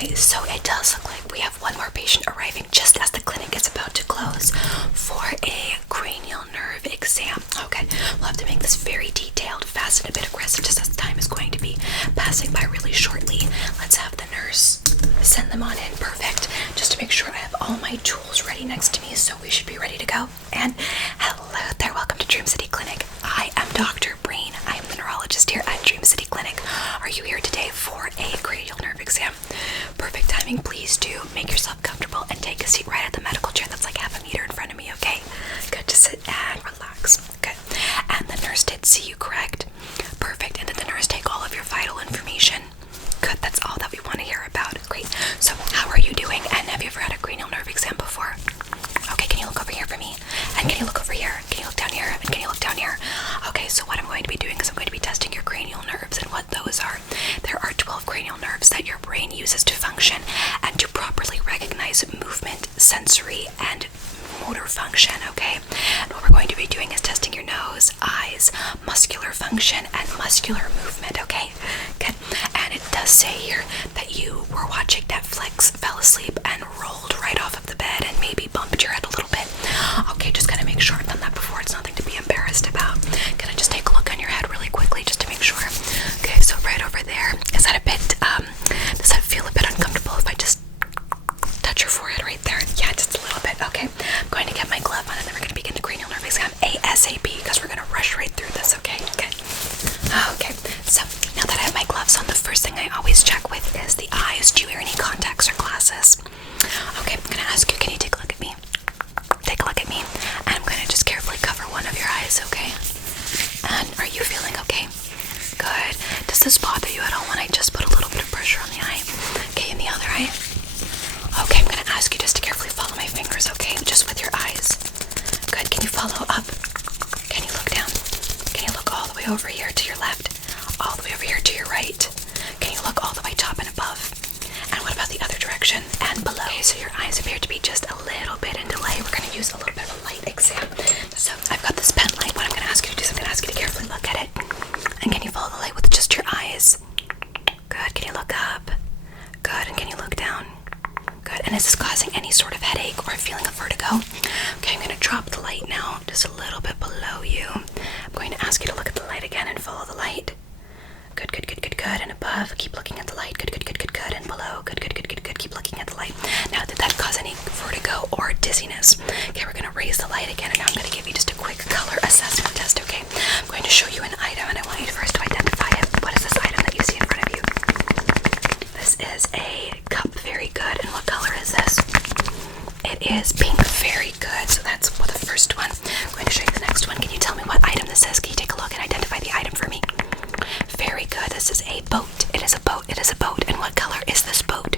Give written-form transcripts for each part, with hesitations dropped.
Okay, so it does look like we have one more patient arriving just as the clinic is about to close for a cranial nerve exam. Okay, we'll have to make this very detailed, fast, and a bit aggressive just as time is going to be passing by really shortly. Let's have the nurse send them on in. Perfect. Just to make sure I have all my tools ready next to me, so we should be ready to go. And hello there, welcome to Dream City Clinic. I am Dr. Breen. I am the neurologist here at Dream City Clinic. Are you here today for a cranial nerve exam? Perfect timing. Please do make yourself comfortable and take a seat right at the medical chair that's like half a meter in front of me, okay? Good, to sit and relax. Good. And the nurse did see you, correct? Perfect. And did the nurse take all of your vital information? Good, that's all that we want to hear about. Great. So how are you doing? And have you ever had a cranial nerve exam before? Okay, can you look over here for me? And can you look over here? Can you look down here? And can you look down here? Okay, so what I'm going to be doing is I'm going to be testing your cranial nerves and what those are. There are 12 cranial nerves that your brain uses to function and to properly recognize movement, sensory, and motor function, okay? And what we're going to be doing is testing your nose, eyes, muscular function, and muscular movement, okay? Good. And it does say here that you were watching Netflix, fell asleep, and rolled right off of the bed and maybe bumped your head a little bit. Okay, just gotta make sure I've done that before. It's nothing to be embarrassed about. Can I just take a look on your head really quickly just to make sure? Okay, so right over there. Is that a bit, does that feel a bit uncomfortable if I just touch your forehead right there? Yeah, just a little bit. Okay, I'm going to get my glove on and then we're going to begin the cranial nerve exam ASAP because we're going to rush right through this, okay? Good. Okay, so now that I have my gloves on, the first thing I always check with is the eyes. Do you wear any contacts or glasses? Okay, I'm going to ask you, can you take a look at me? Take a look at me. And I'm going to just carefully cover one of your eyes, okay? And are you feeling okay? Good. Does this bother you at all when I just put a little bit of pressure on the eye? Okay, in the other eye? Okay, I'm going to ask you just to carefully follow my fingers, okay? Just with your eyes. Good. Can you follow up? Can you look down? Can you look all the way over here to your left? All the way over here to your right? Can you look all the way top and above? And what about the other direction and below? Okay, so your eyes appear to be just a little bit in delay. We're going to use a little bit of a light exam. So I've got this pen light. What I'm going to ask you to do is I'm going to ask you to carefully look at it. And can you follow the light with just your eyes? Good. Can you look up? Good. And can you look down? Good. And is this causing any sort of headache or feeling of vertigo? Okay, I'm going to drop the light now just a little bit below you. I'm going to ask you to look at the light again and follow the light. Good, good, good, good, good. And above, keep looking at the light. Good, good, good, good, good. And below, good, good, good, good, good. Keep looking at the light. Now, did that cause any vertigo or dizziness? Okay, we're going to raise the light again, and now I'm going to give you just a quick color assessment test, okay? I'm going to show you an item, and I want you first to identify it. What is this item that you see in front of you? This is a cup. Very good. And what color is this? It is pink. Very good. So that's the first one. I'm going to show you the next one. Can you tell me what item this is? Can you take a look and identify the item for me? Very good. This is a boat. It is a boat. It is a boat. And what color is this boat?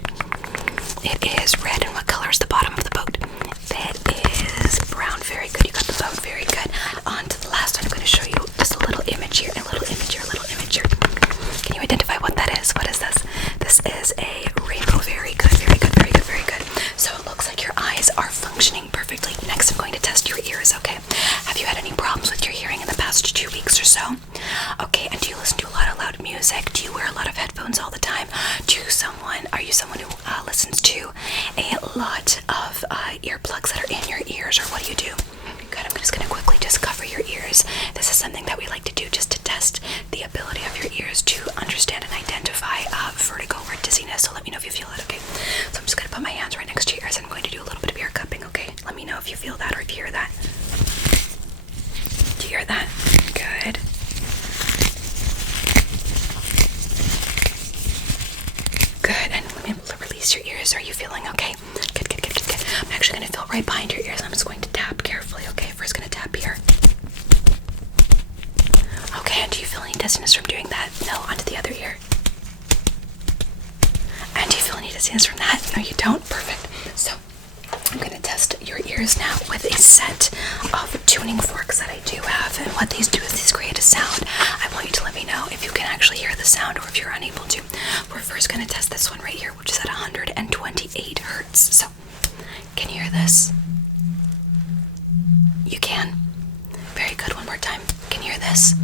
It is red. And what color is the bottom of the boat? It is brown. Very good. You got the boat. Very good. On to the last one. I'm going to show you just a little image here, a little image here, a little image here. Can you identify what that is? What is this? This is a rainbow. Very good. Very good. Very good. Very good. So it looks like your eyes are functioning perfectly. Next, I'm going to test your ears, okay? Have you had any problems with your hearing in the past 2 weeks or so? Okay, and do you listen to a lot of loud music? Do you wear a lot of headphones all the time? Are you someone who listens to a lot of earplugs that are in your ears, or what do you do? Good, I'm just going to quickly just cover your ears. This is something that we like to do just to test the ability of your ears to understand and identify vertigo or dizziness, so let me know if you feel it, okay? So I'm just going to put my hands right next to your ears and I'm going to do a little bit of ear cupping, okay? Let me know if you feel that or if you hear that. Do you hear that? Good. Good, and let me release your ears. Are you feeling okay? Good, good, good, good, good. I'm actually going to feel right behind your ears. I'm just going to tap carefully, okay? First going to tap here. Okay, and do you feel any dizziness from doing that? No, onto the other ear. And do you feel any dizziness from that? No, you don't? Perfect. So I'm going to test your ears now with a set of tuning forks that I do have. And what these do is these create a sound. I want you to let me know if you can actually hear the sound or if you're unable to. We're first going to test this one right here, which is at 128 hertz. So, can you hear this? You can? Very good. One more time. Can you hear this?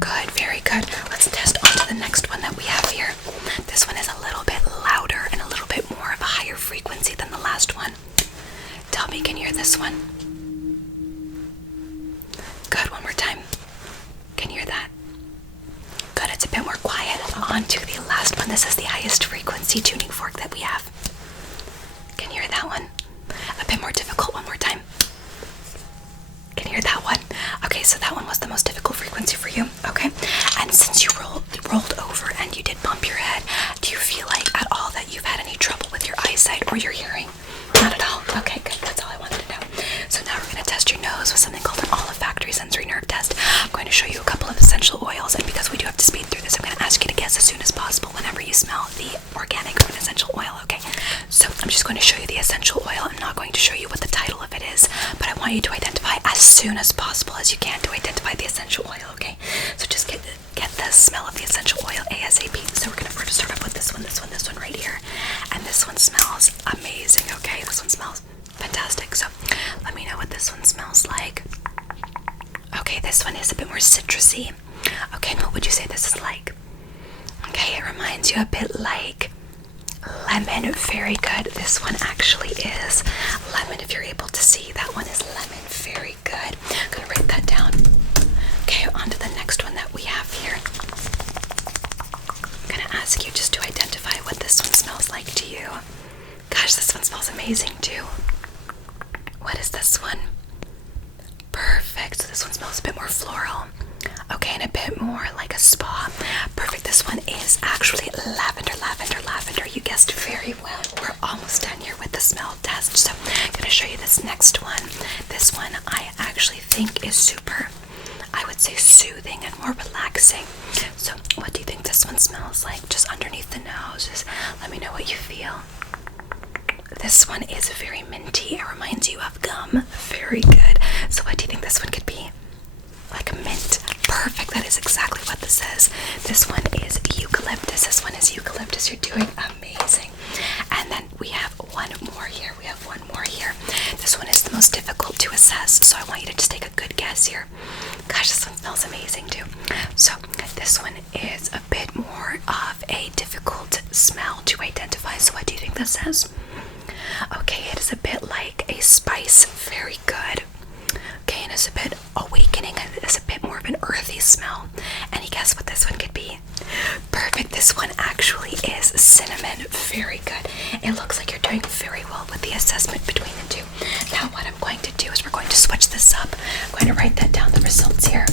Good. Very good. Let's test on to the next one that we have here. This one is a little bit me, can you hear this one? Good, one more time. Can you hear that? Good, it's a bit more quiet. On to the last one. This is the highest frequency tuning fork that we have. Can you hear that one? A bit more difficult, one more time. Can you hear that one? Okay, so that one was the most difficult frequency for you, okay? And since you rolled over and you did bump your head, do you feel like at all that you've had any trouble with your eyesight or your hearing? Not at all? Okay, good. That's all I wanted to know. So now we're going to test your nose with something called an olfactory sensory nerve test. I'm going to show you a couple of essential oils, and because we do have to speed through this, I'm going to ask you to guess as soon as possible whenever you smell the organic or an essential oil, okay? So I'm just going to show you the essential oil. I'm not going to show you what the title of it is, but I want you to identify as soon as possible as you can to identify the essential oil, okay? So just get the smell of the essential oil ASAP. So we're going to first start off with this one right here. And this one smells amazing, okay? This one smells fantastic. So let me know what this one smells like. Okay, this one is a bit more citrusy. Okay, and what would you say this is like? Okay, it reminds you a bit like lemon. Very good. This one actually is lemon. If you're able to see, that one is lemon. Very good. I'm gonna write that down. Okay, on to the next one that we have here. I'm gonna ask you just to identify what this one smells like to you. Gosh, this one smells amazing too. What is this one? Perfect. So this one smells a bit more floral. Okay, and a bit more like a spa. Perfect. This one is actually lavender. You guessed very well. We're almost done here with the smell test. So I'm going to show you this next one. This one I actually think is super, I would say, soothing and more relaxing. So what do you think this one smells like? Just underneath the nose. Just let me know what you feel. This one is very minty. It reminds you of gum. Very good. So what do you think this one could be? Like a mint. Perfect. That is exactly what this is. This one is eucalyptus. This one is eucalyptus. You're doing amazing. And then we have one more here. This one is the most difficult to assess, so I want you to just take a good guess here. Gosh, this one smells amazing too. So this one is a bit more of a difficult smell to identify. So what do you think this is? Okay, it is a bit like a spice. Very good. Okay, and it's a bit awakening, and it's a bit more of an earthy smell. Any guess what this one could be? Perfect. This one actually is cinnamon. Very good. It looks like you're doing very well with the assessment between the two. Now what I'm going to do is we're going to switch this up. I'm going to write that down, the results here,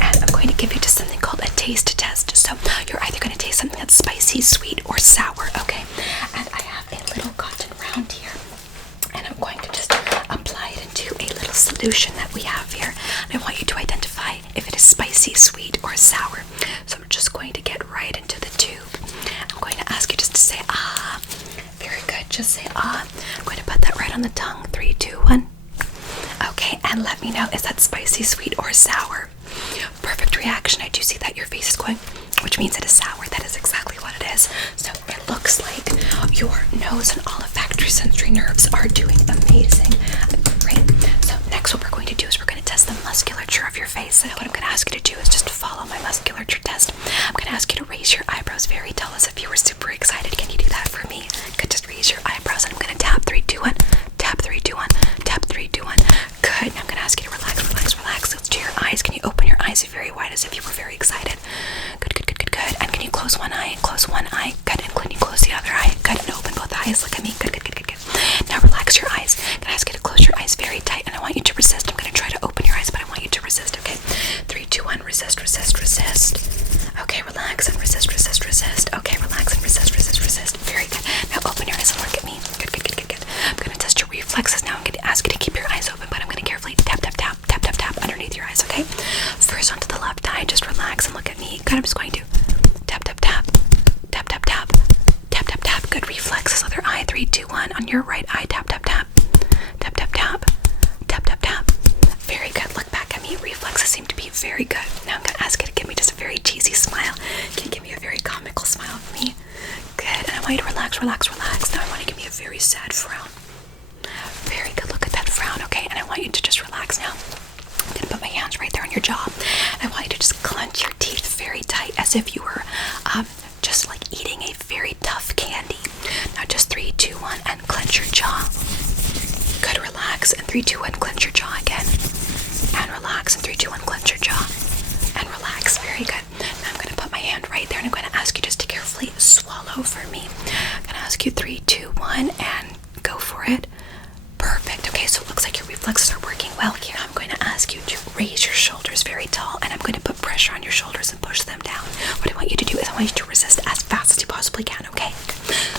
and I'm going to give you just something called a taste test. So you're either going to taste something that's spicy, sweet, or sour, okay? And I have a little cotton round here, and I'm going to just apply it into a little solution that we have here. And I want you to identify if it is spicy, sweet, or sour. So I'm just going to get right into the tube. I'm going to ask you just to say ah. Very good. Just say ah. I'm going to put that right on the tongue. 3, 2, 1. Okay, and let me know, is that spicy, sweet, or sour? Perfect reaction. I do see that your face is going, which means it is sour. That is exactly what it is. So it looks like your nose and olfactory sensory nerves are doing amazing. Great. So next what we're going to do is we're going to test the musculature of your face. And what I'm going to ask you to do is just follow my musculature test. I'm going to ask you to raise your eyebrows very tall as if you were super excited. Can you do that for me? Good. Just raise your eyebrows, and I'm going to tap 3, 2, 1. Tap 3, 2, 1. Tap 3, 2, 1. Good. Now I'm going to ask you to relax. Let's do your eyes. Can you open your eyes very wide as if you were very excited? Good. And can you close one eye? Good. And can you close the other eye? Good. And open both eyes. Look at me. Good. Now relax your eyes. I'm going to ask you to close your eyes very tight, and I want you to resist. I'm going to try to open your eyes, but I want you to resist, okay? 3, 2, 1. Resist. Okay, relax and resist. Okay, relax and resist. Very good. Now open your eyes and look at me. Good. I'm going to test your reflexes now. I'm going to ask you to keep your eyes open, but I'm going to carefully tap underneath your eyes, okay? First onto the left eye, just relax and look at me. Good, I'm just going to tap. Good reflexes, other eye. 3, 2, 1. On your right eye, tap. Very good. Look back at me. Reflexes seem to be very good. Now I'm going to ask you to give me just a very cheesy smile. Can you give me a very comical smile for me? Good. And I want you to relax. Now I want you to give me a very sad frown. Very good. Look at that frown, okay? And I want you to just relax now. I'm going to put my hands right there on your jaw. And I want you to just clench your teeth very tight as if you were just like eating a very tough candy. Now just 3, 2, 1, and clench your jaw. Good, relax. relax. And 3, 2, 1, clench your jaw again. And relax. And 3, 2, 1, clench your jaw. And relax. Very good. Now I'm going to put my hand right there and I'm going to ask you just to carefully swallow for me. I'm going to ask you 3, 2, 1, and go for it. Perfect. Okay, so it looks like your reflexes are working well here. I'm going to ask you to raise your shoulders very tall, and I'm going to put pressure on your shoulders and push them down. What I want you to do is I want you to resist as fast as you possibly can, okay?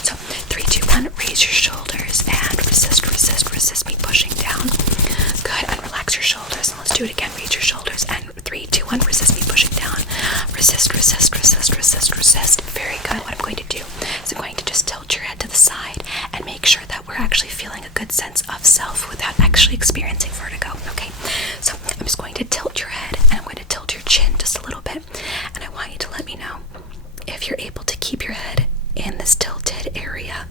So 3, 2, 1, raise your shoulders and resist me pushing down. Good, and relax your shoulders. And let's do it again. Raise your shoulders and 3, 2, 1, resist me pushing down. Resist. Very good. What I'm going to do is I'm going to just tilt your head to the side and make sure that we're actually feeling a good sense of self without actually experiencing vertigo, okay? So I'm just going to tilt your head and I'm going to tilt your chin just a little bit, and I want you to let me know if you're able to keep your head in this tilted area.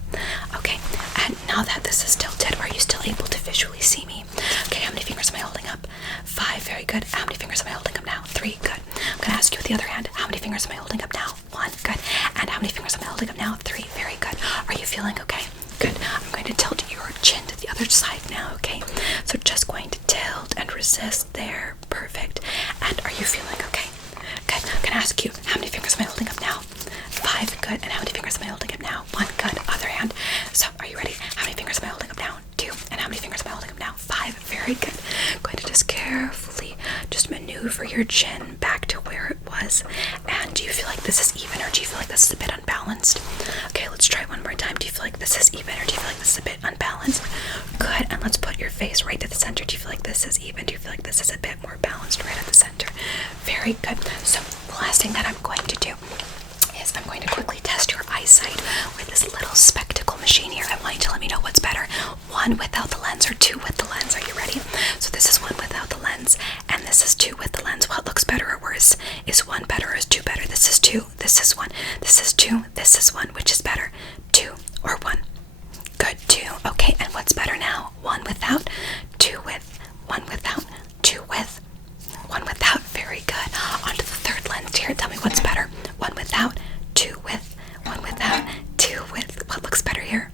Okay, and now that this is tilted, are you still able to visually see me? Okay, how many fingers am I holding up? 5, very good. How many fingers am I holding up now? 3, good. I'm going to ask you with the other hand, how many fingers am I holding up now? 1, good. And how many fingers am I holding up now? 3, very good. Are you feeling okay? Good. I'm going to tilt your chin to the other side now, okay? So just going to tilt and resist there. Perfect. And are you feeling okay? Good. I'm going to ask you, how many fingers am I holding up now? 5, good. And how many fingers am I holding up now? 1, good. Other hand. So are you ready? How many fingers am I holding up now? 2. And how many fingers am I holding up now? 5, very good. I'm going to just carefully just maneuver your chin back to where it was. And do you feel like this is even, or do you feel like this is a bit unbalanced? Okay, let's try one more time. Do you feel like this is even, or do you feel like this is a bit unbalanced? Good. And let's put your face right at the center. Do you feel like this is even? Do you feel like this is a bit more balanced right at the center? Very good. So the last thing that I'm going to do is I'm going to quickly test your eyesight with this little spectacle machine here. I want you to let me know what's better, 1 without the lens or 2 with the lens. Are you ready? So this is 1 without the lens, and this is 2 with the lens. What looks better or worse? Is 1 better or is 2 better? This is 2, this is 1, this is 2, this is 1. Which is better, 2 or 1? Good, 2. Okay, and what's better now? 1 without, 2 with, 1 without, 2 with, 1 without. Very good. On to the third lens here. Tell me what's better, 1 without, 2 with, 1 without, 2 with. What looks better here?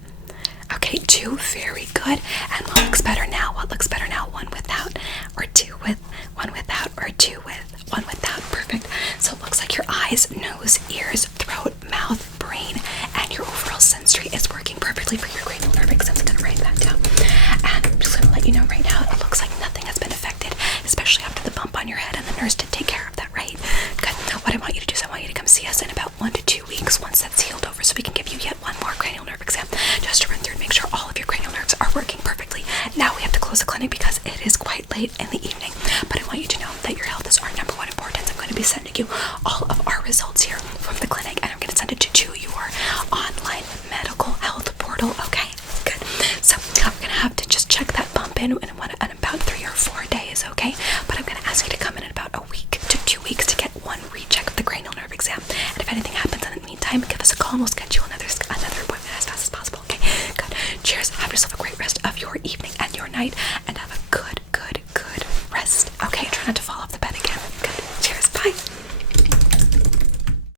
Okay, 2, very good. And what looks better now? What looks better now? 1 without or 2 with, 1 without or 2 with, 1 without. Perfect. So it looks like your eyes, nose, ears, throat, mouth, brain, and your overall sensory is working perfectly for your cranial nerve exam. I'm gonna write that down. And I'm just gonna let you know right now, it looks like nothing has been affected, especially after the bump on your head, and the nurse did take care of that, right? Good. What I want you to do is I want you to come see us in about 1 to 2 weeks once that's healed over, so we can give you yet one more cranial nerve exam just to run through and make sure all of your cranial nerves are working perfectly. Now we have to close the clinic because it is quite late in the evening, but I want you to know that your health is our number 1 importance. I'm going to be sending you all of our results here from the clinic, and I'm going to send it to your online medical health portal, okay? Good. So we're going to have to just check that bump in about 3 or 4 days, okay? But I'm going to ask you to come in about a week to 2 weeks to get 1 recheck of the cranial nerve exam. And if anything happens in the meantime, give us a call and we'll schedule another appointment as fast as possible, okay? Good. Cheers. Have yourself a great rest of your evening and your night, and have a